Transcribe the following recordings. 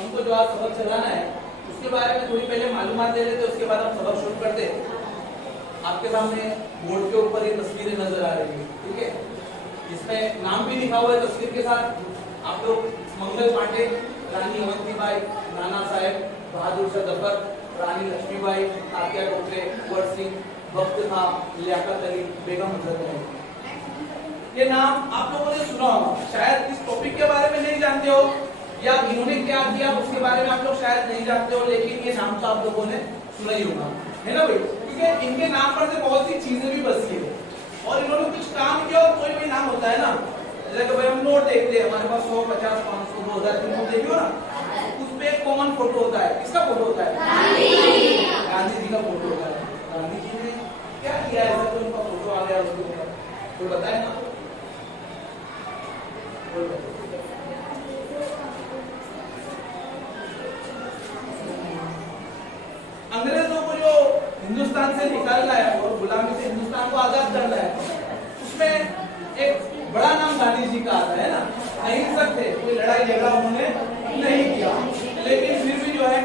हमको जो आज सबक चलाना है उसके बारे में थोड़ी पहले मालूमात दे लेते, उसके बाद हम सबक शुरू करते। आपके सामने बोर्ड के ऊपर ये तस्वीरें नजर आ रही है, ठीक है। इसमें नाम भी लिखा हुआ है तस्वीर के साथ। आप लोग मंगल पांडे, रानी अवंतीबाई, नाना साहेब, बहादुर शाह जफर, रानी लक्ष्मीबाई, तात्या टोपे, कुंवर सिंह, वक्त खां, लियाकत अली, बेगम हजरत अली, ये नाम आप लोगों ने सुना होगा। शायद इस टॉपिक के बारे में नहीं जानते हो या इन्होंने क्या किया उसके बारे में आप लोग शायद नहीं जानते हो, लेकिन ये नाम तो आप लोगों ने सुना ही होगा, है ना भाई। क्योंकि इनके नाम पर से बहुत सी चीजें भी बसी है और इन्होंने कुछ काम किया और कोई भी नाम होता है ना, जैसे कि भाई हम नोट देखते हैं, हमारे पास 100, 50, 500, 2000 की नोट देखियो ना, उसमें एक कॉमन फोटो होता है। किसका फोटो होता है? गांधी जी का फोटो होता है। गांधी जी ने क्या किया ऐसा तो उनका फोटो आ गया उसके ऊपर, कोई बताए ना? अंग्रेजों को जो हिंदुस्तान से निकालना है और गुलामी से हिंदुस्तान को आजाद करना है, उसमें एक बड़ा नाम गांधी जी का आता है ना। अहिंसक थे, कोई लड़ाई झगड़ा उन्होंने नहीं किया, लेकिन फिर भी जो है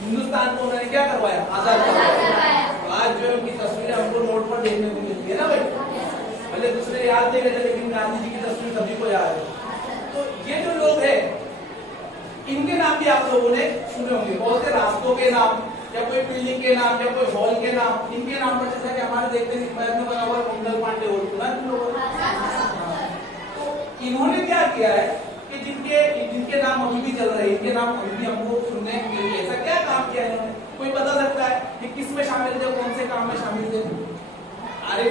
हिंदुस्तान को उन्होंने क्या करवाया? आजाद करवाया। आज जो उनकी तस्वीरें हमको नोट पर देखने को मिलती है ना भाई, भले दूसरे याद नहीं रहते लेकिन गांधी जी की तस्वीर सभी को याद है। तो ये जो लोग हैं इनके नाम भी आप लोगों ने सुने होंगे, बहुत से रास्तों के नाम या कोई बिल्डिंग के नाम या कोई हॉल के नाम, इनके नाम पर जैसा कि हमारे देखते हैं में बना हुआ मंगल पांडे हॉल, सुना तुम लोगों ने? तो इन्होंने क्या किया है कि जिनके नाम अभी भी चल रहे हैं, इनके नाम अभी भी हमको सुनने को मिलते हैं। ऐसा क्या काम किया इन्होंने? कोई बता सकता है कि किस में शामिल थे, कौन से काम में शामिल थे? अरे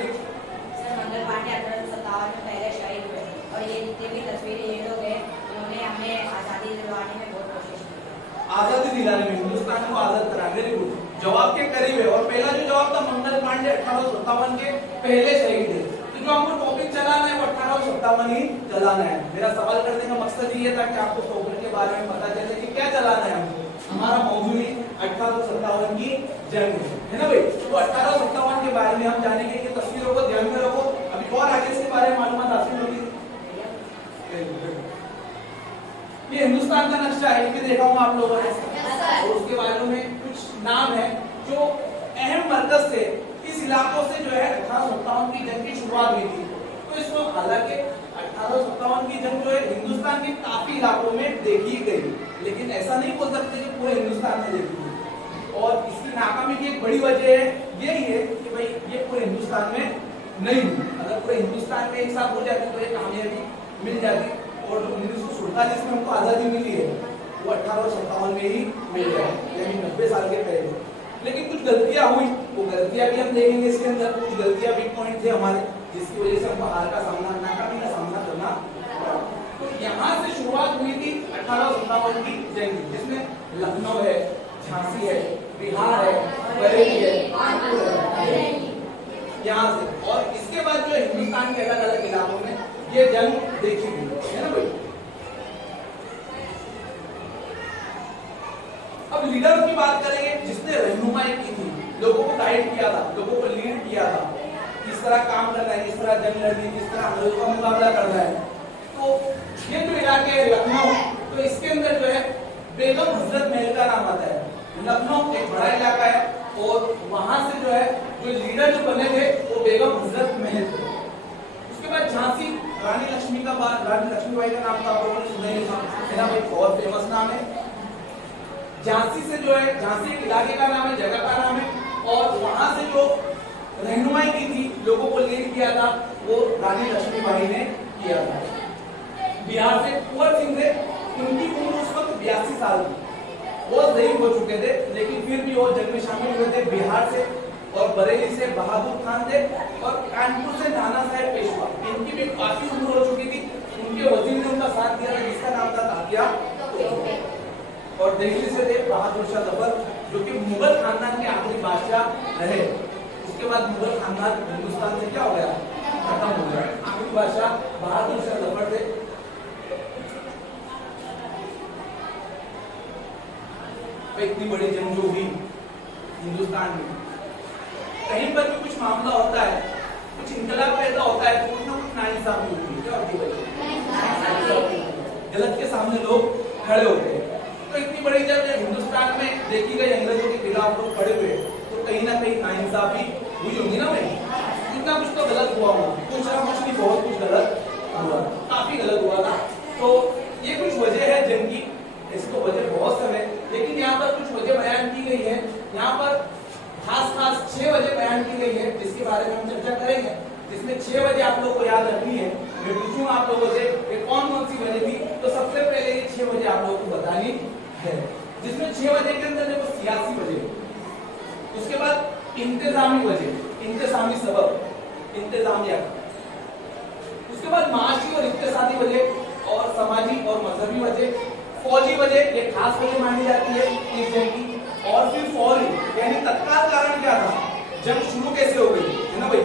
मंगल पांडे 1857 में पहले शहीद हुए और ये जितने भी तस्वीरें ये लोग हैं उन्होंने हमें आजादी दिलवाने में बहुत कोशिश की। आजादी दिलाने में, हिंदुस्तान को आजाद कराने में जवाब के करीब है। और पहला जो जवाब था मंगल पांडे 1857 के पहले शहीद है। तो जो हमको टॉपिक चलाना है वो 1857 ही चलाना है। मेरा सवाल करने का मकसद ये था कि आपको टॉपिक के बारे में पता चले कि क्या चलाना है हमको। हमारा मौजूद 1857 की जंग है ना भाई। तो 1857 के बारे में हम जानेंगे कि तस्वीरों को ध्यान में रखो, अभी और आगे इसके बारे में मालूमात हासिल होगी। ये हिंदुस्तान का नक्शा है, ये देखा हूँ आप लोगों ने, और उसके बारे में कुछ नाम है जो अहम मरकज थे इस इलाकों से जो है 1857 की जंग की शुरुआत हुई थी। तो इसको हालांकि 1857 की जंग जो है हिंदुस्तान के काफी इलाकों में देखी गई, लेकिन ऐसा नहीं बोल सकते कि पूरे हिंदुस्तान में देखी गई। और इसकी नाकामी की एक बड़ी वजह है यही है कि भाई ये पूरे हिंदुस्तान में नहीं हुई। अगर पूरे हिंदुस्तान में एक साथ हो जाती तो ये कामयाबी मिल जाती। और 1947 में हमको आजादी मिली है वो 1857 में ही मिल गया, यानी 90 साल के पहले। लेकिन कुछ गलतियां हुई, वो गलतियां भी हम देखेंगे इसके अंदर। कुछ गलतियां बिग पॉइंट थे हमारे, जिसकी वजह से हमको हार का सामना, नाकामी का सामना करना पड़ा। तो यहाँ से शुरुआत हुई थी 1857 की जंग, जिसमें लखनऊ है, झांसी है, बिहार है, बरेली है, कानपुर है, यहाँ से। और इसके बाद जो हिंदुस्तान के अलग अलग इलाकों में ये जंग देखी गई, है ना भाई। अब लीडर की बात करेंगे, जिसने रहनुमाई की थी, लोगों को गाइड किया था, लोगों को लीड किया था, किस तरह काम करना है, किस तरह जंग लड़नी, किस तरह अंग्रेजों का मुकाबला करना है। तो ये जो इलाके है लखनऊ, तो इसके अंदर जो है बेगम हजरत महल का नाम आता है। लखनऊ एक बड़ा इलाका है और वहां से जो है जो लीडर जो बने थे वो बेगम हजरत महल थे। उसके बाद झांसी, रानी लक्ष्मीबाई का नाम तो आप लोगों ने सुना ही होगा, भाई बहुत फेमस नाम है। झांसी से जो है, झांसी एक इलाके का नाम है, जगह का नाम है। और वहां से जो रहनुमाई की थी, लोगों को लीड किया था, वो रानी लक्ष्मीबाई ने किया था। बिहार से कुंवर सिंह थे, उनकी उम्र उस वक्त 82 साल थी, बहुत ज़ईफ हो चुके थे, लेकिन फिर भी वो जंग में शामिल हुए थे। बिहार से और बरेली से बहादुर खान थे और कानपुर से नाना साहेब पेशवा, इनकी भी काफी उम्र हो चुकी थी। उनके वजीर ने उनका साथ दिया, जिसका नाम था तात्या टोपे। और दिल्ली से थे बहादुर शाह जफर, जो कि मुगल खानदान के आखिरी बादशाह रहे। उसके बाद मुगल खानदान हिंदुस्तान से क्या हो गया? खत्म हो गया। आखिरी बादशाह बहादुर शाह जफर थे। इतनी बड़ी जंग जो हुई हिंदुस्तान में, कहीं पर भी कुछ मामला होता है, कुछ इनकलाब पैदा होता है, कुछ ना कुछ नाइंसाफी होती है। क्या होती है? गलत के सामने लोग खड़े होते हैं। तो इतनी बड़ी जब हिंदुस्तान में देखी गई अंग्रेजों के खिलाफ लोग खड़े हुए, तो कहीं ना कहीं नाइंसाफी हुई होगी ना भाई, इतना कुछ तो गलत हुआ होगा, कुछ ना कुछ नहीं, बहुत कुछ गलत हुआ, काफी गलत हुआ था। तो ये कुछ वजह है जिनकी, इसको वजह बहुत सब है, लेकिन यहाँ पर कुछ वजह बयान की गई है। यहाँ पर खास 6 वजह बयान की गई है, जिसके बारे में हम चर्चा करेंगे, जिसमें 6 वजह आप लोगों को याद रखनी है। मैं पूछूंगा आप लोगों से कि कौन कौन सी वजह थी, तो सबसे पहले ये 6 वजह आप लोगों को बतानी है, जिसमें 6 वजह के अंदर देखो सियासी वजह, उसके बाद इंतजामी वजह, इंतजामी सबब, इंतजामिया, उसके बाद माशी और इक्तिसादी वजह और सामाजिक और मजहबी वजह, फौजी वजह, ये खास वजह मानी जाती है इस जंग की, और फिर फौरी यानी तत्काल कारण क्या था, जंग शुरू कैसे हो गई, है ना भाई।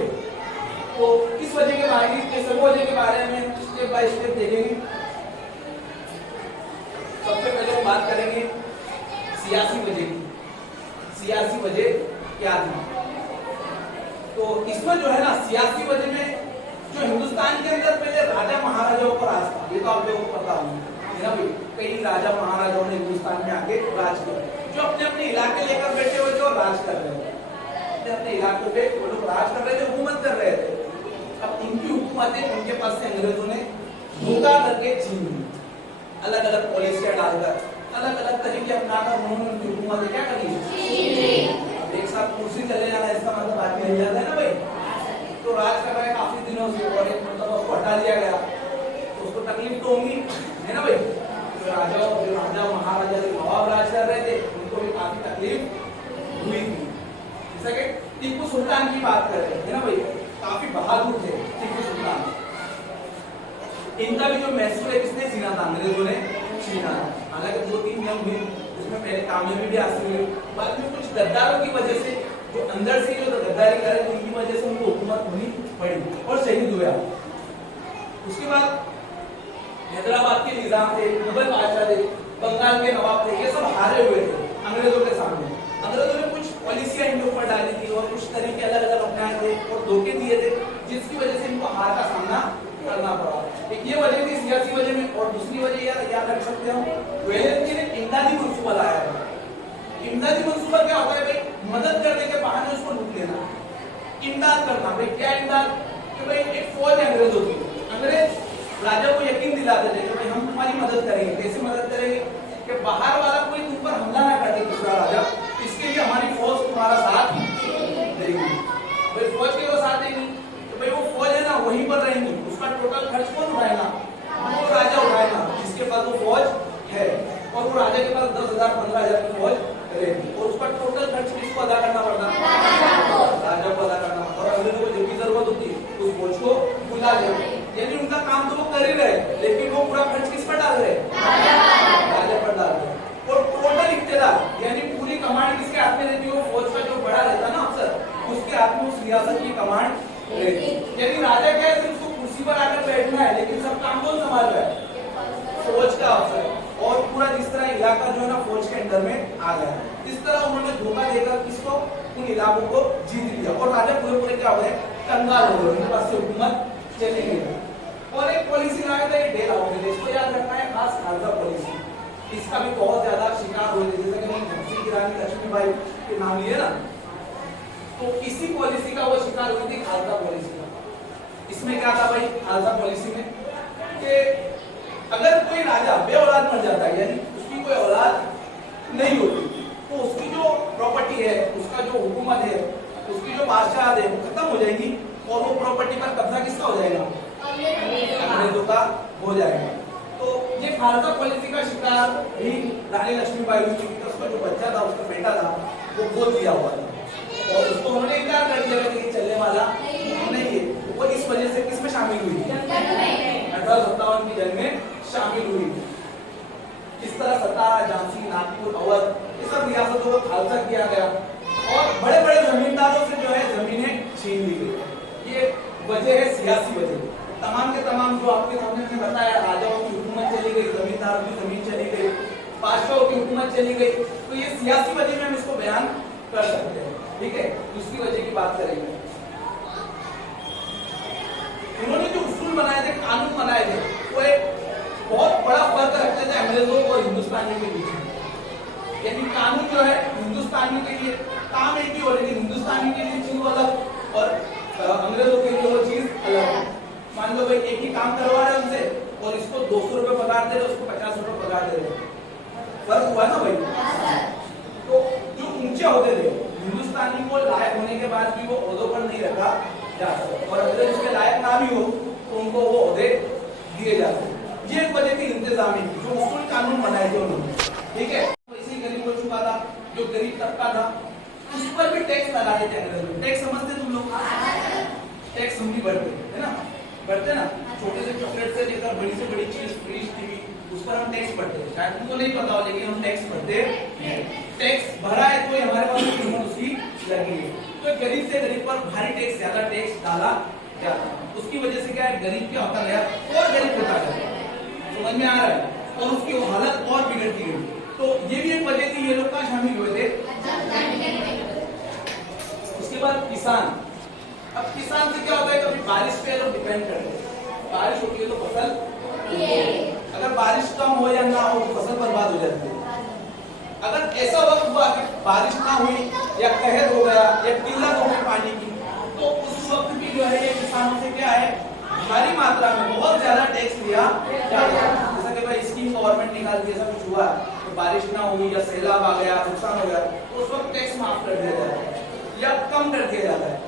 तो इस वजह के बारे में, इस सब वजह के बारे में स्टेप बाय स्टेप देखेंगे। सबसे पहले हम बात करेंगे सियासी वजह की। सियासी वजह क्या थी, तो इसमें जो है ना सियासी वजह में जो हिंदुस्तान के अंदर पहले राजा महाराजाओं का राज था, ये तो आप लोगों को पता है ना भाई, कई राजा महाराजाओं ने हिंदुस्तान में आके राज किया, जो अपने अपने इलाके लेकर बैठे हुए थे और राज कर रहे थे, अपने इलाकों पे वो लोग राज कर रहे थे, हुकूमत कर रहे थे। अब इनकी हुकूमतें उनके पास से अंग्रेजों ने धोखा करके छीन ली, अलग अलग पॉलिसियां डालकर, अलग अलग तरीके अपनाकर उन्होंने उनकी हुकूमतें क्या कर ली, अब एक साथ कुर्सी चले जाना इसका मतलब आदमी नहीं जाता है ना भाई, तो राज कर रहा है काफी दिनों से और एक मतलब उसको हटा दिया गया, तो उसको तकलीफ तो होगी, है ना भाई। जो राजा महाराजा जो नवाब राज कर रहे थे उनको भी काफी तकलीफ हुई थी। जैसा कि टीपू सुल्तान की बात कर रहे हैं, है ना भाई, काफी बहादुर थे टीपू सुल्तान, इनका भी जो मैसूर है किसने छीना था, अंग्रेजों ने छीना। हालांकि 2-3 जंग हुई, उसमें पहले कामयाबी भी हासिल हुई, बाद में कुछ गद्दारों की वजह से, जो अंदर से जो गद्दारी करे उनकी वजह से उनको हुकूमत होनी पड़ी और शहीद हुआ। उसके बाद हैदराबाद के निजाम थे, मुगल बादशाह थे, बंगाल के नवाब थे, ये सब हारे हुए थे अंग्रेजों के सामने। अंग्रेजों ने कुछ पॉलिसियां इनके ऊपर डाली थी और कुछ तरीके अलग अलग अपनाए थे और धोखे दिए थे, जिसकी वजह से इनको हार का सामना करना पड़ा। एक ये वजह थी सियासी वजह में, और दूसरी वजह याद रख सकते हो, वेलेस्ली ने इमदादी मंसूबा लाया था। इमदादी मंसूबा क्या होता है भाई, मदद करने के बहाने उसको लूट लेना, इमदाद करना। भाई क्या इमदाद, कि भाई एक फौज है अंग्रेजों की, अंग्रेज राजा को यकीन दिलाते थे कि भाई हम तुम्हारी मदद करेंगे। कैसे मदद करेंगे, कि बाहर वाला कोई तुम पर हमला ना कर दे दूसरा राजा, इसके लिए हमारी फौज तुम्हारा साथ देगी। भाई फौज के वो साथ देगी, तो भाई वो फौज है ना वहीं पर रहेंगी, उसका टोटल खर्च कौन उठाएगा, वो राजा उठाएगा जिसके पास वो फौज है, और वो राजा के पास 10,000-15,000 की फौज रहेगी, और उसका टोटल खर्च किसको अदा करना पड़ता, राजा को अदा करना पड़ता। और अंग्रेजों को जब भी जरूरत होती उस फौज को बुला ले, यानी उनका काम तो वो कर ही रहे, लेकिन वो पूरा खर्च किस पर डाल रहे, राजा पर डाल रहे। और टोटल इख्तियार यानी पूरी कमांड किसके हाथ में रहती है, वो फौज का जो बड़ा रहता ना अफसर, उसके हाथ में उस रियासत की कमांड रहती। यानी राजा क्या है, सिर्फ उसको कुर्सी पर आकर बैठना है, लेकिन सब काम कौन संभाल रहा है, फौज का अफसर। और पूरा जिस तरह इलाका जो है ना फौज के अंदर में आ गया, इस तरह उन्होंने धोखा देकर किसको, उन इलाकों को जीत लिया, और राजा पूरे क्या हो गए, कंगाल हो गए, उनके पास से हुकूमत चली गई। और एक पॉलिसी लाया था, ये डेल आउट, इसको याद रखना है, खास खालसा पॉलिसी, इसका भी बहुत ज्यादा शिकार हुए थे, जैसे कि झांसी की रानी लक्ष्मीबाई के नाम लिए ना, तो इसी पॉलिसी का वो शिकार हुई थी, खालसा पॉलिसी का। इसमें क्या था भाई खालसा पॉलिसी में, कि अगर कोई राजा बेऔलाद मर जाता है, यानी उसकी कोई औलाद नहीं होती, तो उसकी जो प्रॉपर्टी है, उसका जो हुकूमत है, उसकी जो बादशाह है वो खत्म हो जाएगी, और वो प्रॉपर्टी पर कब्जा किसका हो जाएगा, अंग्रेजों का हो जाएगा। तो ये खालसा पॉलिसी का शिकार भी रानी लक्ष्मीबाई हुई थी, उसका जो बच्चा था, उसका बेटा था, वो गोद दिया हुआ था, और उसको उन्होंने इनकार कर दिया कि चलने वाला नहीं है। वो इस वजह से किसमें शामिल हुई, 1857 की जंग में शामिल हुई। इस तरह सतारा, झांसी, नागपुर, अवध, ये सब रियासतों को खालसा किया गया, और बड़े बड़े जमींदारों से जो है जमीनें छीन ली गई। ये वजह है सियासी वजह। तमाम के तमाम जो आपके सामने मैंने बताया, राजाओं की हुकूमत चली गई, जमींदारों की जमीन चली गई, बादशाहों की हुकूमत चली गई, तो ये सियासी वजह में हम इसको बयान कर सकते हैं। ठीक है, दूसरी वजह की बात करेंगे। उन्होंने जो उसूल बनाए थे, कानून बनाए थे, वो एक बहुत बड़ा फर्क रखते थे अंग्रेजों और हिंदुस्तानियों के बीच में। यानी कानून जो है हिंदुस्तानी के लिए काम एक ही हो, लेकिन हिंदुस्तानी के लिए चीज अलग और अंग्रेजों के लिए वो चीज अलग। मान लो भाई एक ही काम करवा रहे हैं उनसे और इसको 200 रुपए पगार दे रहे, उसको 50 रुपए पगार दे रहे, फर्क हुआ ना भाई। तो जो ऊंचे होते थे हिंदुस्तानी को लायक होने के बाद भी वो ओहदों पर नहीं रखा जा सकता, और अगर उसके लायक ना भी हो तो उनको वो ओहदे दिए जाते। ये एक वजह थी इंतजामी की, जो उसूल कानून बनाए थे उन्होंने, ठीक है। तो इसी गरीब हो चुका था, जो गरीब तबका था उस पर भी टैक्स लगा देते अंग्रेज। टैक्स समझते तुम लोग? टैक्स हम भी भरते है ना, भरते ना, छोटे से चॉकलेट से लेकर बड़ी से बड़ी चीज, फ्रिज, टीवी, उस पर हम टैक्स भरते हैं। शायद तुमको नहीं पता हो, लेकिन हम टैक्स भरते हैं। टैक्स भरा है तो हमारे पास कीमत उसकी लगी है। तो गरीब से गरीब पर भारी टैक्स, ज्यादा टैक्स डाला जाता है। उसकी वजह से क्या है, गरीब क्या होता गया और गरीब होता गया, समझ में आ रहा है, और उसकी हालत और बिगड़ती गई। तो ये भी एक वजह थी, ये लोग कहाँ शामिल हुए थे। उसके बाद किसान। अब किसान से क्या होता है, कभी बारिश पे लोग डिपेंड करते हैं, बारिश होती है तो फसल, अगर बारिश कम हो या ना हो तो फसल बर्बाद हो जाती है। अगर ऐसा वक्त हुआ कि बारिश ना हुई या कहर हो गया या किल्लत हो गई पानी की, तो उस वक्त भी जो है ये किसानों से क्या है, भारी मात्रा में बहुत ज्यादा टैक्स लिया जाता है। जैसा कि भाई स्कीम गवर्नमेंट निकालती है, ऐसा कुछ हुआ तो बारिश ना हुई या सैलाब आ गया, नुकसान हो गया, तो उस वक्त टैक्स माफ कर दिया जाता है या कम कर दिया जाता है।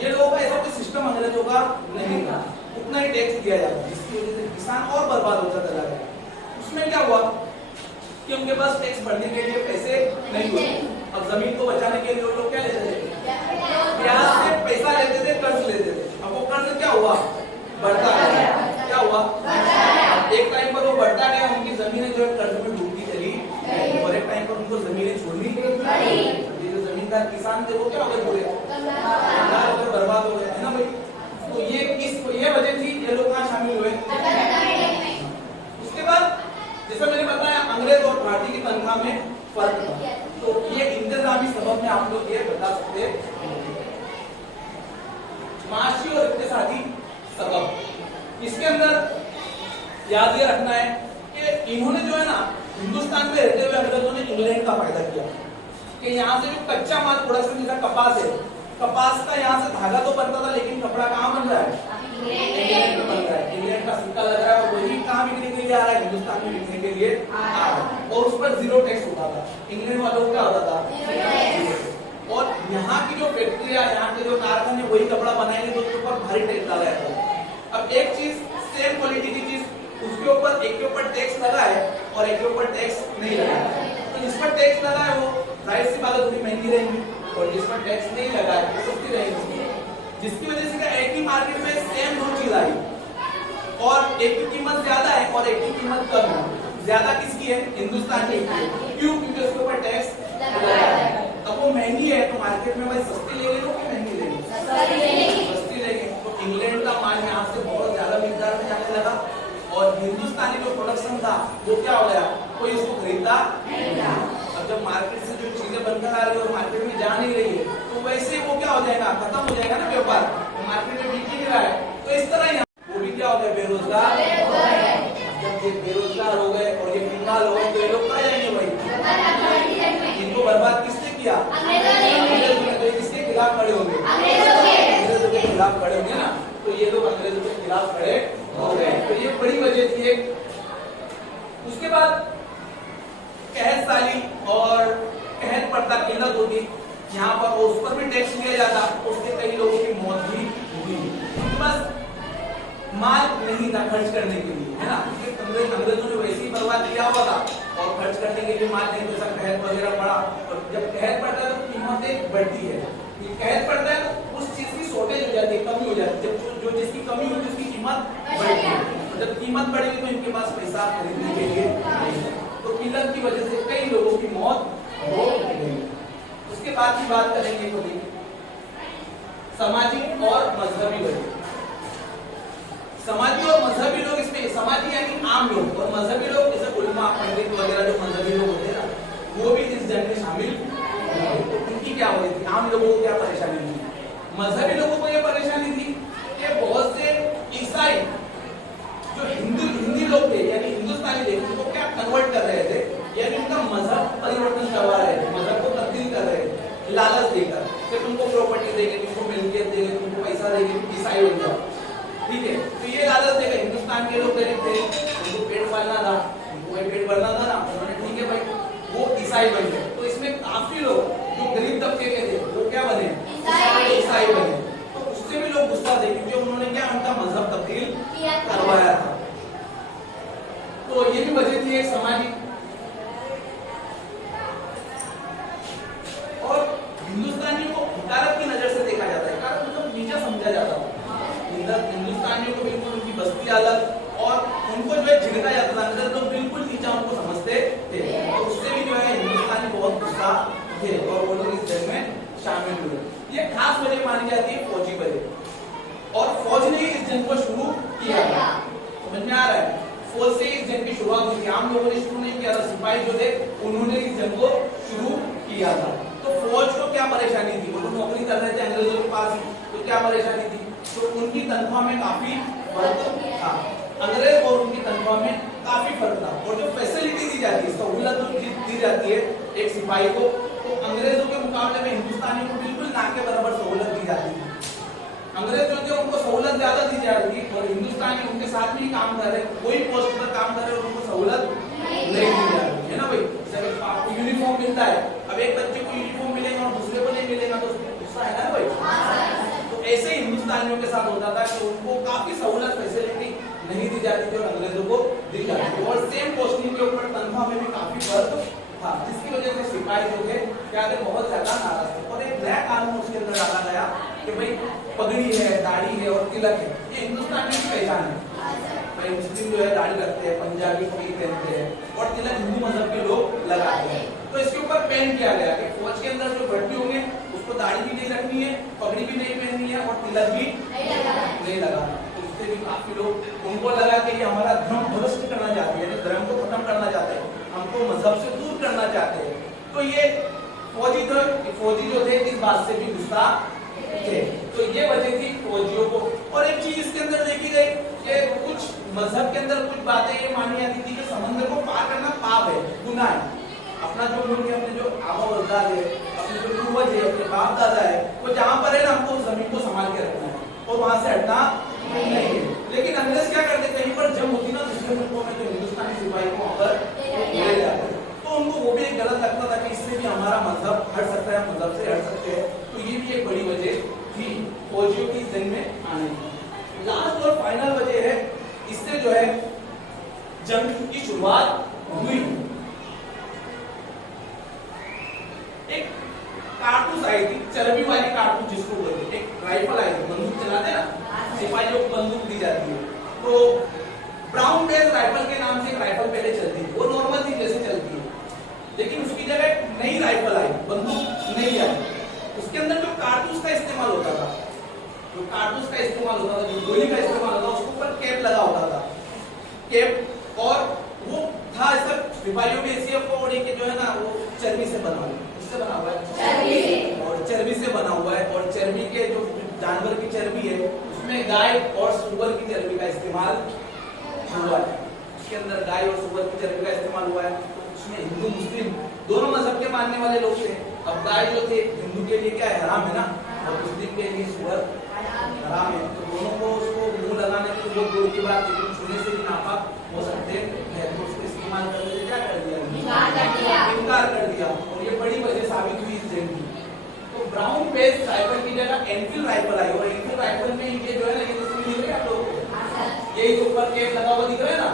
ये लोगों का ऐसा कोई सिस्टम अंग्रेजों का नहीं था, उतना ही टैक्स दिया जाता है, जिसकी वजह से किसान और बर्बाद होता चला गया। उसमें क्या हुआ कि उनके पास टैक्स भरने के लिए पैसे नहीं हुए। अब जमीन को बचाने के लिए लोग क्या लेते थे, ब्याज से पैसा लेते थे, कर्ज लेते थे। अब वो कर्ज क्या हुआ, बढ़ता गया। क्या हुआ, एक टाइम पर वो बढ़ता गया, उनकी जमीनें जो है कर्ज में डूबती चली, और एक टाइम पर उनको जमीनें छोड़नी पड़ी। ये जो जमींदार किसान थे वो क्या हो गए, पूरे बर्बाद हो गए, है ना भाई। तो ये वजह थी, ये लोग कहाँ शामिल हुए। उसके बाद जैसा मैंने बताया, अंग्रेज और भारतीय की तनख्वाह में फर्क था। तो ये इंतजामी सबब में आप लोग ये बता सकते हैं, माशी और इक्तिसादी सबब। इसके अंदर याद ये रखना है कि इन्होंने जो है ना, हिंदुस्तान में रहते हुए अंग्रेजों ने इंग्लैंड का फायदा किया कि यहाँ से जो कच्चा माल प्रोडक्शन, जैसा कपास है, कपास का यहाँ से धागा तो बनता था, लेकिन कपड़ा कहाँ बन रहा है, इंग्लैंड में बन रहा है। इंग्लैंड का सिक्का लग रहा है और वही कहाँ बिकने के लिए आ रहा है, हिंदुस्तान में बिकने के लिए आ रहा है, और उस पर 0 टैक्स होता था। इंग्लैंड वालों को क्या होता था, और यहाँ की जो फैक्ट्रियां, यहाँ के जो कारखाने वही कपड़ा बनाएंगे तो उसके ऊपर भारी टैक्स डाला जाता है। अब एक चीज, सेम क्वालिटी की चीज, उसके ऊपर एक के ऊपर टैक्स लगा है और एक के ऊपर टैक्स नहीं लगा है। तो जिस पर टैक्स लगा है वो जाहिर सी बात है थोड़ी महंगी रहेंगी, और जिस पर टैक्स नहीं लगा है वो सस्ती रहेगी। जिसकी वजह से क्या, एक ही मार्केट में सेम 2 चीज आई, और एक की कीमत ज्यादा है और एक की कीमत कम है। ज्यादा किसकी है, हिंदुस्तान की। क्यों, क्योंकि उसके ऊपर टैक्स लगा है। अब वो महंगी है तो मार्केट में भाई सस्ती ले लेंगे कि महंगी लेंगे, सस्ती लेंगे। तो इंग्लैंड का माल यहाँ से बहुत ज्यादा मिकदार में जाने लगा, और हिंदुस्तानी जो प्रोडक्शन था वो क्या हो गया, कोई उसको खरीदता नहीं था। अब जब मार्केट से जो चीजें बनकर आ रही है और मार्केट में जा नहीं रही है, तो वैसे वो क्या हो जाएगा, खत्म हो जाएगा ना व्यापार, मार्केट में बिक ही नहीं रहा है। तो इस तरह वो भी क्या हो गया, बेरोजगार। जब ये बेरोजगार हो गए और ये बेकार हो गए तो ये लोग कहाँ जाएंगे भाई, इनको बर्बाद किसने किया, किसके खिलाफ खड़े होंगे, अंग्रेजों के खिलाफ खड़े होंगे ना। तो ये लोग अंग्रेजों के खिलाफ खड़े हो गए, तो ये बड़ी वजह थी एक। उसके बाद कहत साली और कहत पड़ता किल्लत होती, यहाँ पर उस पर भी टैक्स लिया जाता, उससे कई लोगों की मौत भी हुई। बस माल नहीं था खर्च करने के लिए, है ना, अंग्रेजों ने वैसे ही बर्बाद किया हुआ था, और खर्च करने के लिए माल नहीं, जैसा कहत वगैरह पड़ा। और जब कहत पड़ता है तो कीमतें बढ़ती है, कहत पड़ता है तो उस चीज की शॉर्टेज हो जाती है, कमी हो जाती है। जब जो जिसकी कमी होगी उसकी कीमत बढ़ती है, जब कीमत बढ़ेगी तो इनके पास पैसा खरीदने के लिए नहीं है। तो किल्लत की वजह से कई लोगों की मौत हो गई। उसके बाद की बात करेंगे तो सामाजिक और मजहबी वजह। समाजी और मजहबी लोग इसमें, समाजी यानी आम लोग, और मजहबी लोग जैसे उलमा, पंडित वगैरह जो मजहबी लोग होते हैं ना, वो भी इस जंग में शामिल। तो उनकी क्या वजह थी, आम लोगों को क्या परेशानी थी, मजहबी लोगों को यह परेशानी थी कि बहुत से ईसाई जो हिंदी लोग थे, यानी हिंदुस्तानी थे, उनको क्या कन्वर्ट कर रहे थे, यानी उनका मजहब परिवर्तन करवा रहे थे, मजहब को तब्दील कर रहे थे लालच देकर कि तुमको प्रॉपर्टी देंगे, तुमको मिल्कियत देंगे, तुमको पैसा देंगे, तुम ईसाई हो जाओ। ठीक है, तो ये लालच देकर हिंदुस्तान के लोग गरीब थे, उनको पेट पालना था, उनको पेट भरना था ना, उन्होंने ठीक है भाई वो ईसाई बन गए। तो इसमें काफी लोग जो गरीब तबके के थे वो क्या बने, ईसाई बने। तो उससे भी लोग गुस्सा थे क्योंकि उन्होंने क्या उनका मजहब तब्दील करवाया था। तो ये भी वजह थी एक सामाजिक। और हिंदुस्तानियों को हकारत की नजर से देखा जाता है, कारण मतलब नीचा समझा जाता है। हिंदुस्तानियों को बिल्कुल उनकी बस्ती अलग और उनको जो है झिड़का जाता था, अंदर लोग बिल्कुल नीचा उनको समझते थे। तो उससे भी जो है हिंदुस्तानी बहुत गुस्सा थे और वो लोग इस जंग में शामिल हुए। ये खास वजह मानी जाती है फौजी वजह, और फौज ने इस जंग को शुरू किया था। समझ में आ रहा है, फौज से इस जंग की शुरुआत हुई थी, आम लोगों ने शुरू नहीं किया था, सिपाही जो थे उन्होंने इस जंग को शुरू किया था। तो फौज को क्या परेशानी थी, वो लोग नौकरी कर रहे थे अंग्रेजों के पास, तो क्या परेशानी थी, तो उनकी तनख्वाह में काफी फर्क था, अंग्रेज और उनकी तनख्वाह में काफी फर्क था। और जो फैसिलिटी दी जाती है, सहूलत दी जाती है एक सिपाही को, तो अंग्रेजों के मुकाबले में हिंदुस्तानियों को बिल्कुल ना के बराबर सहूलत दी जाती थी। अंग्रेज जो थे उनको सहूलत ज्यादा दी जा रही थी और हिंदुस्तानी उनके साथ भी काम कर रहे, कोई पोस्ट पर काम कर रहे और उनको सहूलत नहीं दी जा रही है ना भाई। जब आपको यूनिफॉर्म मिलता है, अब एक बच्चे को यूनिफॉर्म मिलेगा और दूसरे को नहीं मिलेगा तो उसमें गुस्सा है ना भाई। तो ऐसे ही हिंदुस्तानियों के साथ होता था कि उनको काफी सहूलत फैसिलिटी नहीं दी जाती थी और अंग्रेजों को दी जाती थी, और सेम पोस्टिंग के ऊपर तनख्वाह में भी काफी फर्क था, जिसकी वजह से सिपाही जो थे क्या थे, बहुत ज्यादा नाराज थे। और एक नया कानून उसके अंदर डाला गया कि भाई पगड़ी है, दाढ़ी है और तिलक है, ये हिंदुस्तान की पहचान है। भाई मुस्लिम जो है दाढ़ी रखते हैं, पंजाबी पगड़ी पहनते हैं और तिलक हिंदू मजहब के लोग लगाते हैं। तो इसके ऊपर बैन किया गया कि फौज के अंदर जो भर्ती होंगे उसको दाढ़ी भी नहीं रखनी है, पगड़ी भी नहीं पहननी है और तिलक भी नहीं लगाना। तो उससे भी काफी लोग उनको लगा कि ये हमारा धर्म ध्वस्त करना चाहते हैं, धर्म को खत्म करना चाहते हैं, हमको मजहब से दूर करना चाहते हैं। तो ये फौजी जो थे इस बात से भी गुस्सा थे। तो ये वजह थी फौजियों को। और एक चीज इसके अंदर देखी गई कि कुछ मजहब के अंदर कुछ बातें ये मानी जाती थी कि समंदर को पार करना पाप है, गुनाह है। अपना जो मुल्क है, अपने जो आबा अजदाद है, अपने जो पूर्वज है, अपने बाप दादा है, वो जहाँ पर है ना हमको उस जमीन को संभाल के रखना है और वहां से हटना नहीं है। लेकिन अंग्रेज क्या करते, कहीं पर जंग होती ना दूसरे मुल्कों में, तो हिंदुस्तानी सिपाही को वहां पर ले जाते, तो उनको वो भी एक गलत लगता था कि इससे भी हमारा मजहब हट सकता है, मजहब से हट सकते हैं। तो ये भी एक बड़ी वजह थी फौजियों की जंग में आने की। लास्ट और फाइनल वजह है, इससे जो है जंग की शुरुआत हुई। एक कारतूस आई थी, चर्बी वाली कारतूस जिसको बोलते हैं, एक राइफल आई थी, बंदूक चलाते ना सिपाहियों को बंदूक दी जाती है। तो ब्राउन बेस राइफल के नाम से एक राइफल पहले चलती थी, वो नॉर्मल थी जैसे चलती है, लेकिन उसकी जगह एक नई राइफल आई, बंदूक नहीं आई। उसके अंदर जो कारतूस का इस्तेमाल होता था, जो कारतूस का इस्तेमाल होता था, जो गोली का इस्तेमाल होता था, उसके ऊपर कैप लगा होता था, कैप। और वो था ऐसा सिपाहियों में ऐसी और एक जो है ना वो चर्बी से बना हुआ है, इससे बना हुआ है चर्बी, और चर्बी से बना हुआ है। और चर्बी के जो जानवर की चर्बी है उसमें गाय और सुअर की चर्बी का इस्तेमाल हुआ है। इसके अंदर गाय और सुअर की चर्बी का इस्तेमाल हुआ है। उसमें हिंदू मुस्लिम दोनों मजहब के मानने वाले लोग थे। अब गाय जो थे हिंदू के लिए क्या है, हराम है ना, और मुस्लिम के लिए सुअर हराम है। तो दोनों को उसको मुंह लगाने के लिए दूर की बात, लेकिन छूने से भी नापाक हो सकते हैं, तो उसको इस्तेमाल करने से क्या कर दिया, इनकार कर दिया। और ये बड़ी वजह साबित हुई इस जंग की। तो ब्राउन बेस राइफल की जगह एनफील्ड राइफल आई, और एनफील्ड राइफल में ये जो है ना, ये जैसे दिख रहा है आप लोगों को, यही जो ऊपर कैप लगा हुआ दिख रहा है ना,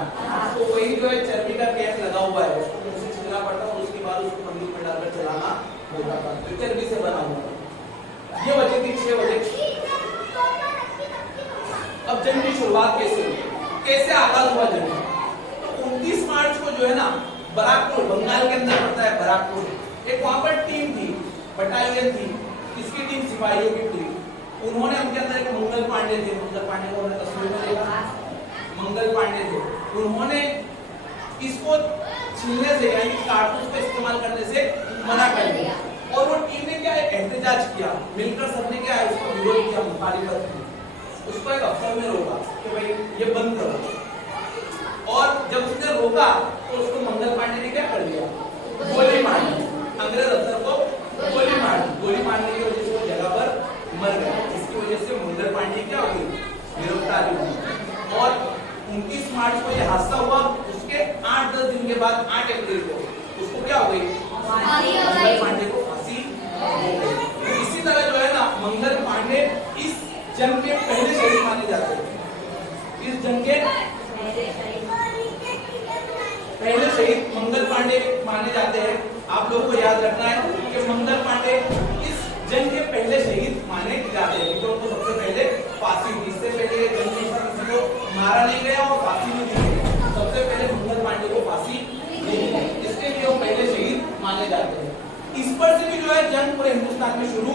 तो वही जो है चर्बी का कैप लगा हुआ है, उसको मुंह से छीलना पड़ता है और उसके बाद उसको बंदूक में डालकर चलाना होता था। तो चर्बी से बना हुआ। ये वजह थी, 6 वजह। अब जंग की शुरुआत कैसे हुई, कैसे आगाज हुआ जंग? तो 29 मार्च को जो है ना, बराकपुर बंगाल के अंदर पड़ता है बराकपुर, एक वहां पर टीम थी, बटालियन थी। किसकी टीम? सिपाहियों की टीम। उन्होंने उनके अंदर एक मंगल पांडे थे, मंगल पांडे को हमने तस्वीर में देखा, मंगल पांडे थे। उन्होंने इसको छीनने से यानी कारतूस का इस्तेमाल करने से मना कर दिया, और वो टीम ने क्या एहतजाज किया, मिलकर सबने क्या है उसको विरोध किया, मुखालिफत की। उसको एक अफसर ने रोका कि भाई ये बंद करो, और जब उसने रोका तो उसको मंगल पांडे ने क्या कर दिया, गोली मार अप्रैल को उसको क्या हो गई, मंगल पांडे को फांसी हो गई। इसी तरह जो है ना मंगल पांडे इस जंग के पहले शहीद माने जाते हैं। इस जंग के पहले शहीद मंगल पांडे माने जाते हैं। आप लोगों को याद रखना है कि मंगल पांडे इस जंग के पहले शहीद माने जाते हैं, क्योंकि उनको सबसे पहले फांसी हुई। इससे पहले जंग में किसी को मारा नहीं गया और फांसी नहीं दी गई, सबसे पहले मंगल पांडे को फांसी दी गई, इसके लिए वो पहले शहीद माने जाते हैं। इस पर से भी जो है जंग पूरे हिंदुस्तान में शुरू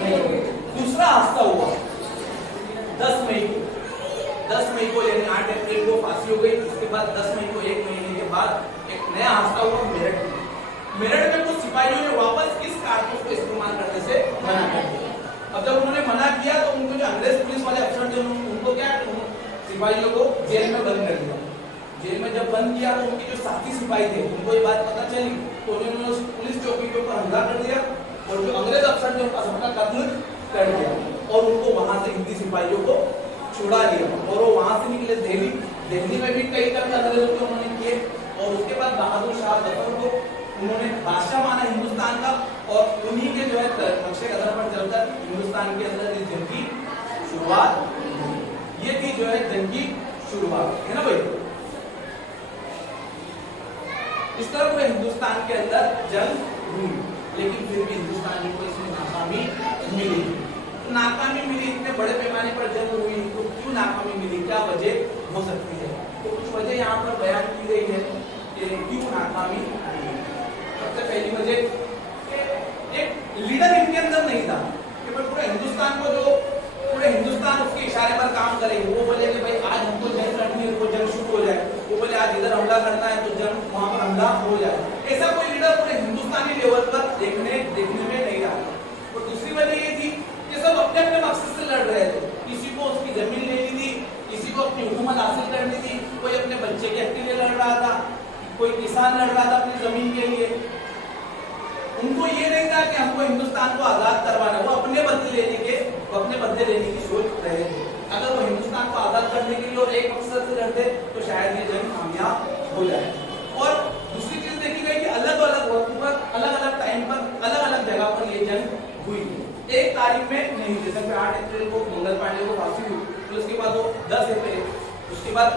नहीं हुई। दूसरा हादसा हुआ 10 मई को, 10 मई को यानी 8 अप्रैल को फांसी हो गई। इसके बाद 10 मई को, एक महीने के बाद एक नया हादसा हुआ मेरठ में। मेरठ में कुछ सिपाहियों ने वापस इस कारतूस को इस्तेमाल करने से मना कर दिया। अब जब उन्होंने मना किया तो उनको जो अंग्रेज पुलिस वाले अफसर थे उनको क्या, सिपाहियों को जेल में बंद कर दिया। जेल में जब बंद किया तो उनके जो साथी सिपाही थे उनको ये बात पता चली, तो उन्होंने उस पुलिस चौकी के ऊपर हमला कर दिया और जो अंग्रेज अफसर थे उनका सबका कत्ल कर दिया और उनको वहां से हिंदी सिपाहियों को छुड़ा लिया और वो वहां से निकले दिल्ली। दिल्ली में भी कई कत्ल अंग्रेजों के उन्होंने किए और उसके बाद बहादुर शाह जफर को उन्होंने बादशाह माना हिंदुस्तान का और उन्हीं के जो है नक्शे कदम पर चलकर हिंदुस्तान के अंदर इस जंग की शुरुआत, ये थी जो है जंग की शुरुआत, है ना भाई। इस तरह पूरे हिंदुस्तान के अंदर जंग हुई, लेकिन फिर भी हिंदुस्तान को इसमें नाकामी मिली। तो नाकामी मिली, इतने बड़े पैमाने पर जंग हुई, तो क्यों नाकामी मिली, क्या वजह हो सकती है? तो कुछ वजह यहाँ पर बयान की गई है कि क्यों नाकामी मिली। सबसे पहली वजह, एक लीडर इनके अंदर नहीं था कि पूरे हिंदुस्तान को, जो पूरे हिंदुस्तान उसके इशारे पर काम करे। वो बोले कि भाई आज हमको जंग करनी है, वो जंग शुरू हो जाए। वो बोले आज इधर हमला करना है तो जंग वहां पर हमला हो जाए। ऐसा कोई लीडर पूरे हिंदुस्तानी लेवल पर देखने में नहीं रहा। और दूसरी वजह ये थी कि सब अपने अपने मकसद से लड़ रहे थे। किसी को उसकी जमीन लेनी थी, किसी को अपनी हुकूमत हासिल करनी थी, कोई अपने बच्चे के हक के लिए लड़ रहा था, कोई किसान लड़ रहा था अपनी जमीन के लिए। उनको ये नहीं था कि हमको हिंदुस्तान को आजाद करवाना, वो अपने बदले लेने की सोच रहे थे। अगर वो हिंदुस्तान को आजाद करने के लिए और एक मकसद से लड़ते तो शायद ये जंग कामयाब हो जाए। और दूसरी चीज देखी गई कि अलग अलग वक्त पर, अलग अलग टाइम पर, अलग अलग जगह पर ये जंग हुई, एक तारीख में नहीं। जैसे 8 अप्रैल को मंगल पांडे को फांसी हुई, तो उसके बाद वो 10 अप्रैल, उसके बाद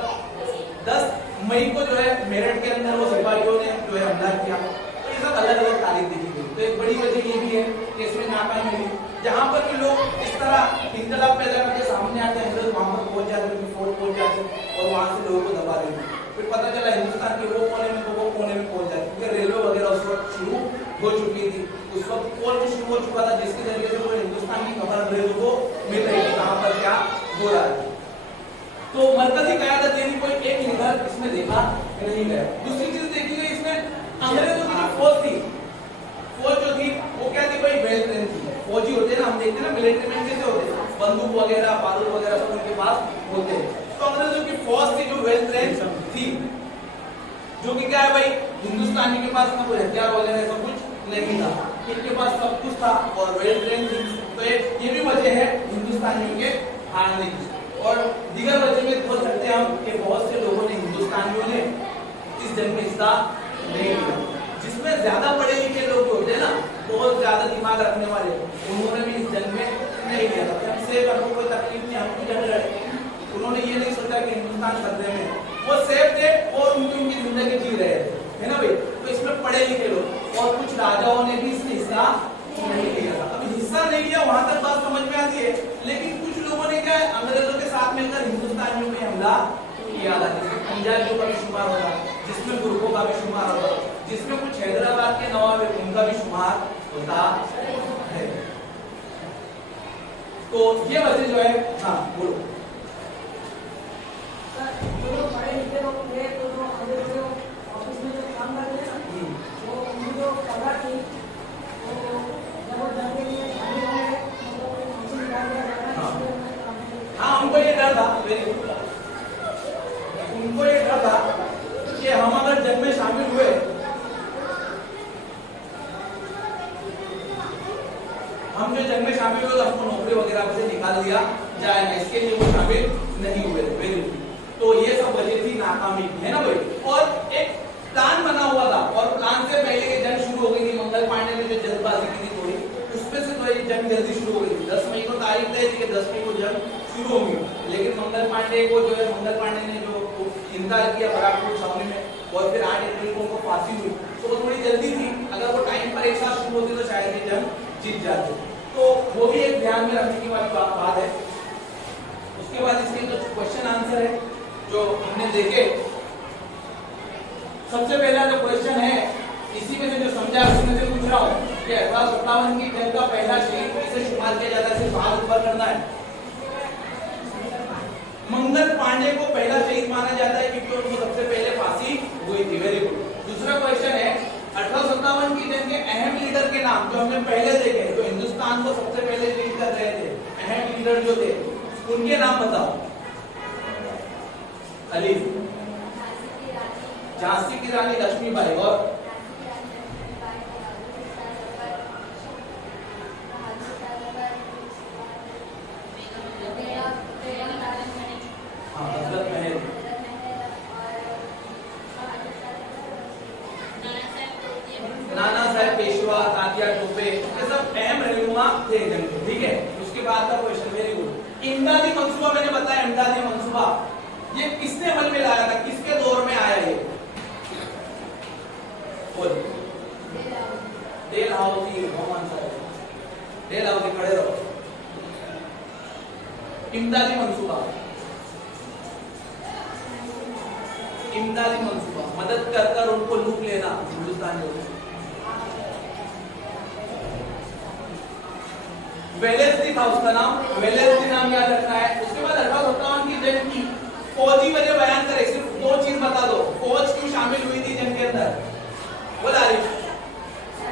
10 मई को जो है मेरठ के अंदर वो सिपाहियों ने जो है हमला किया। तो ये सब अलग अलग तारीख देखी गई। तो एक बड़ी वजह ये भी है कि इसमें नाकामी मिली। जहां पर भी लोग इस तरह इनकलाब पैदा करके सामने आते हैं, अंग्रेज वहां पर पहुंच जाते हैं, फोर्ट पहुंच जाते हैं और वहां से लोगों को दबा देते हैं। फिर पता चला हिंदुस्तान के वो कोने में तो वो कोने में पहुंच जाते, क्योंकि रेलवे वगैरह उस वक्त शुरू हो चुकी थी। उस वक्त पोल भी शुरू हो चुका था, जिसके जरिए से पूरे हिंदुस्तान की खबर अंग्रेजों को मिल रही थी कहां पर क्या हो रहा है। तो मरकजी क़यादत यानी कोई एक लीडर इसमें देखा नहीं गया। दूसरी चीज देखी गई इसमें, अंग्रेजों की जो फौज थी, फौज जो थी वो क्या थी भाई, वेल ट्रेन थी। फौजी होते हैं ना, हम देखते हैं ना मिलिट्री में कैसे होते हैं, बंदूक वगैरह बारूद वगैरह सब उनके पास होते हैं। तो अंग्रेजों की फौज थी जो वेल ट्रेन थी, जो कि क्या है भाई, हिंदुस्तानी के पास ना कोई हथियार वगैरह सब कुछ नहीं था, इनके पास सब कुछ था और वेल ट्रेन थी। तो ये भी वजह है हिंदुस्तानियों के हारने की। और दीगर वजह में बोल सकते हैं हम कि बहुत से लोगों ने, हिंदुस्तानियों ने इस जंग में हिस्सा नहीं लिया। जिसमें ज्यादा पढ़े लिखे लोग होते हैं ना, बहुत ज्यादा दिमाग रखने वाले, उन्होंने भी इस जंग में नहीं लिया था। हमसे हमको कोई तकलीफ नहीं, हम भी जंग लड़े। उन्होंने ये नहीं सोचा कि हिंदुस्तान खतरे में, वो सेफ थे और उनकी जिंदगी जी रहे थे, है ना भाई। तो इसमें पढ़े लिखे लोग और कुछ राजाओं ने भी इसमें हिस्सा नहीं लिया था। अभी हिस्सा नहीं लिया वहां तक बात समझ में आती है, लेकिन कुछ लोगों ने क्या है, अंग्रेजों के साथ मिलकर हिंदुस्तानियों पे हमला किया था, जिसमें पंजाबियों का भी शुमार होगा, जिसमें गुरकों का भी शुमार होगा, जिसमें कुछ हैदराबाद के नवाब है उनका भी शुमार होता है। तो ये वजह जो है, हाँ बोलो। जो पढ़े लिखे लोग थे, तो जो अंग्रेज जो ऑफिस में जो काम करते हैं ना, वो उनकी जो पगार थी, वो जब वो जंग के लिए शामिल हो गए, तो उनसे निकाल दिया जाता है। हाँ, उनको ये डर था, उनको ये डर था कि हम अगर जंग में शामिल हुए, हम जो जंग में शामिल हुए तो हमको नौकरी वगैरह से निकाल दिया जाएगा, इसके लिए वो शामिल नहीं हुए। तो ये सब वजह थी नाकामी, है ना भाई। और एक प्लान बना हुआ था और प्लान से पहले ये जंग शुरू हो गई थी। मंगल पांडे ने जो जल्दबाजी की थी थोड़ी, उसमें से तो ये जंग जल्दी शुरू हो गई थी। 10 मई को तारीख तय थी कि 10 मई को जंग शुरू होगी, लेकिन मंगल पांडे को जो है मंगल पांडे ने जो इनकार किया बराकपुर छावनी में, और फिर 8 अप्रैल को उनको फांसी हुई, तो वो थोड़ी जल्दी थी। अगर वो टाइम पर एक साथ शुरू होती तो शायद ये जंग जीत जाते। तो वो भी एक ध्यान में रखने की वाली बात है। उसके बाद इसके जो क्वेश्चन आंसर है जो हमने देखे, सबसे पहला जो क्वेश्चन है इसी में से जो समझा उसी में से पूछ रहा हूँ कि 1857 की जंग का पहला शहीद किसे शुमार किया जाता है? सिर्फ हाथ ऊपर करना है। मंगल पांडे को पहला शहीद माना जाता है क्योंकि उनको सबसे पहले फांसी हुई थी। Very good. दूसरा क्वेश्चन है 1857 की जंग के अहम लीडर के नाम जो हमने पहले देखे, जो हिंदुस्तान को सबसे पहले लीड कर रहे थे, अहम लीडर जो थे उनके नाम बताओ। अली, झांसी की रानी लक्ष्मीबाई, और नाना साहेब पेशवा, तात्या टोपे, ये सब अहम रहनुमा थे जंग के। ठीक है, उसके बाद का क्वेश्चन वेरी गुड। इमदादी मंसूबा मैंने बताया, इमदादी मंसूबा ये किसने अमल में लाया था, किसके दौर में आया ये? डेलहाउसी, मोहम्मद साहब डेलहाउसी, खड़े रहो। इमदादी मंसूबा, इमदादी मंसूबा, मदद कर कर उनको लूट लेना हिंदुस्तान में। वेलेस्ली था उसका नाम, वेलेस्ली नाम याद रखना है। उसके बाद 1857 की जंग की फौजी वजह बयान करे, सिर्फ 2 चीज बता दो। फौज क्यों शामिल हुई थी जंग के अंदर? बोला आरिफ।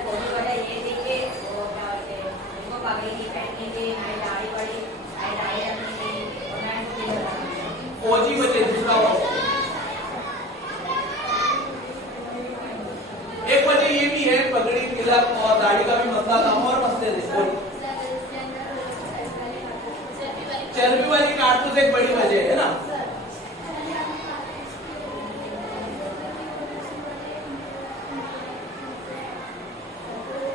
फौजी वजह ये थी कि वो क्या बोलते हैं, उनको पगड़ी नहीं पहननी थी, ना दाढ़ी बड़ी, ना दाढ़ी रखनी थी, और ना तिल लगानी थी। फौजी वजह। दूसरा एक वजह ये भी है, पगड़ी, तिलक और दाढ़ी का भी मसला था, और मसले थे। चर्बी वाली कारतूस एक बड़ी वजह है ना।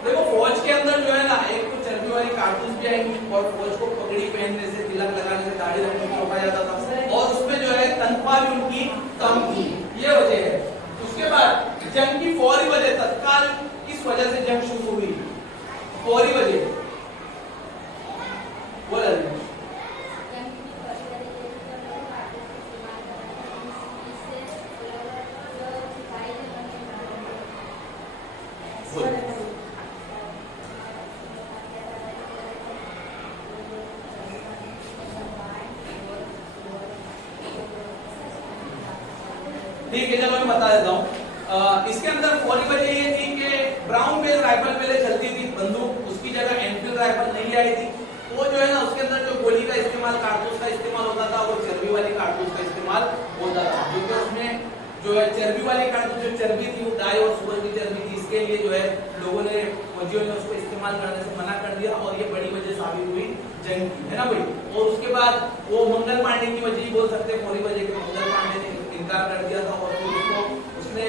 देखो फौज के अंदर जो है ना, एक तो चर्बी वाली कारतूस भी आएंगी, और फौज को पगड़ी पहनने से, तिलक लगाने से, दाढ़ी रखने से रोका जाता था, और उसमें जो है तनख्वाह भी उनकी कम थी। ये वजह है। उसके बाद जंग की फौरी वजह, तत्काल किस वजह से जंग शुरू हुई? फौरी वजह बोला ठीक है, चलो मैं बता देता हूँ। इसके अंदर फौरी वजह ये थी कि ब्राउन बेल राइफल पहले चलती थी बंदूक, उसकी जगह एनफील्ड राइफल नहीं आई थी। वो जो है ना, उसके अंदर जो गोली का इस्तेमाल, कारतूस का इस्तेमाल होता था, वो चर्बी वाली कारतूस का इस्तेमाल होता था, क्योंकि उसमें जो है चर्बी वाली कारतूस, जो चर्बी थी वो गाय और सूअर की चर्बी थी। इसके लिए जो है लोगों ने, फौजियों ने उसको इस्तेमाल करने से मना कर दिया, और ये बड़ी वजह साबित हुई जंग की, है ना भाई। और उसके बाद वो मंगल पांडे की वजह ही बोल सकते हैं, फौरी वजह के। मंगल पांडे ने इनकार कर दिया था, और उसने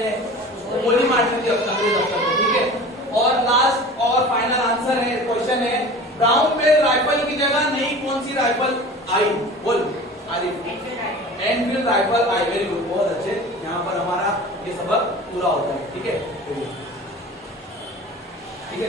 उसको गोली मार दी थी अंग्रेज अफसर को। ठीक है, और लास्ट और फाइनल आंसर है, क्वेश्चन है, ब्राउन बेल राइफल की जगह नई कौन सी राइफल आई? बोल आरिफ। एनफील्ड राइफल आई। वेरी गुड, बहुत अच्छे। यहाँ पर हमारा ये सबक पूरा होता है। ठीक है, ठीक है।